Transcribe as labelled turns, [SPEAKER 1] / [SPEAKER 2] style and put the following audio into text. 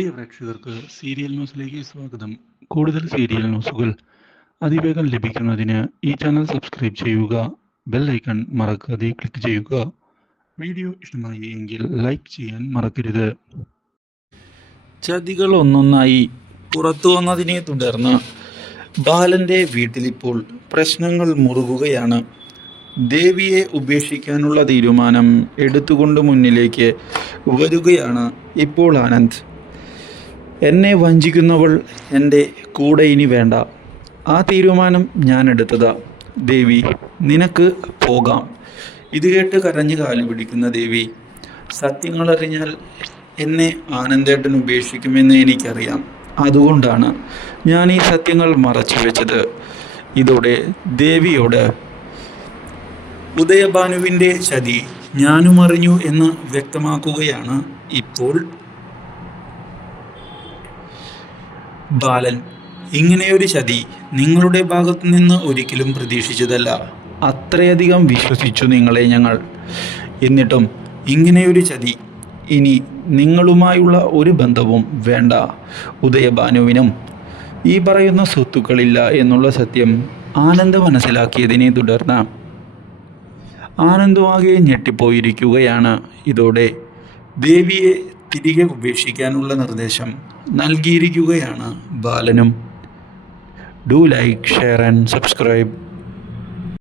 [SPEAKER 1] പ്രിയ പ്രേക്ഷകർക്ക് സീരിയൽ ന്യൂസിലേക്ക് സ്വാഗതം. കൂടുതൽ സീരിയൽ ന്യൂസുകൾ അതിവേഗം ലഭിക്കുന്നതിന് ഈ ചാനൽ സബ്സ്ക്രൈബ് ചെയ്യുക ബെൽ ഐക്കൺ മറക്കാതെ ക്ലിക്ക് ചെയ്യുക. വീഡിയോ ഇഷ്ടമായി എങ്കിൽ ലൈക്ക് ചെയ്യാൻ മറക്കരുത്. ചതികൾ ഒന്നൊന്നായി പുറത്തു വന്നതിനെ തുടർന്ന് ബാലന്റെ വീട്ടിലിപ്പോൾ പ്രശ്നങ്ങൾ മുറുകുകയാണ്. ദേവിയെ ഉപേക്ഷിക്കാനുള്ള തീരുമാനം എടുത്തുകൊണ്ട് മുന്നിലേക്ക് വരികയാണ് ഇപ്പോൾ ആനന്ദ്. എന്നെ വഞ്ചിക്കുന്നവൾ എന്റെ കൂടെ ഇനി വേണ്ട. ആ തീരുമാനം ഞാൻ എടുത്തതാ. ദേവി നിനക്ക് പോകാം. ഇത് കേട്ട് കരഞ്ഞു കാലു പിടിക്കുന്ന ദേവി സത്യങ്ങളറിഞ്ഞാൽ എന്നെ ആനന്ദേട്ടൻ ഉപേക്ഷിക്കുമെന്ന് എനിക്കറിയാം. അതുകൊണ്ടാണ് ഞാൻ ഈ സത്യങ്ങൾ മറച്ചു വെച്ചത്. ഇതോടെ ദേവിയോട് ഉദയഭാനുവിന്റെ ചതി ഞാനും അറിഞ്ഞു എന്ന് വ്യക്തമാക്കുകയാണ് ഇപ്പോൾ ബാലൻ ഇങ്ങനെയൊരു ചതി നിങ്ങളുടെ ഭാഗത്തു നിന്ന് ഒരിക്കലും പ്രതീക്ഷിച്ചതല്ല. അത്രയധികം വിശ്വസിച്ചു നിങ്ങളെ ഞങ്ങൾ. എന്നിട്ടും ഇങ്ങനെയൊരു ചതി ഇനി നിങ്ങളുമായുള്ള ഒരു ബന്ധവും വേണ്ട. ഉദയഭാനുവിനും ഈ പറയുന്ന സ്വത്തുക്കളില്ല എന്നുള്ള സത്യം ആനന്ദ് മനസ്സിലാക്കിയതിനെ തുടർന്ന് ആനന്ദമാകെ ഞെട്ടിപ്പോയിരിക്കുകയാണ്. ഇതോടെ ദേവിയെ തിരികെ ഉപേക്ഷിക്കാനുള്ള നിർദ്ദേശം നൽകിയിരിക്കുകയാണ് ബാലനും. Do like share and subscribe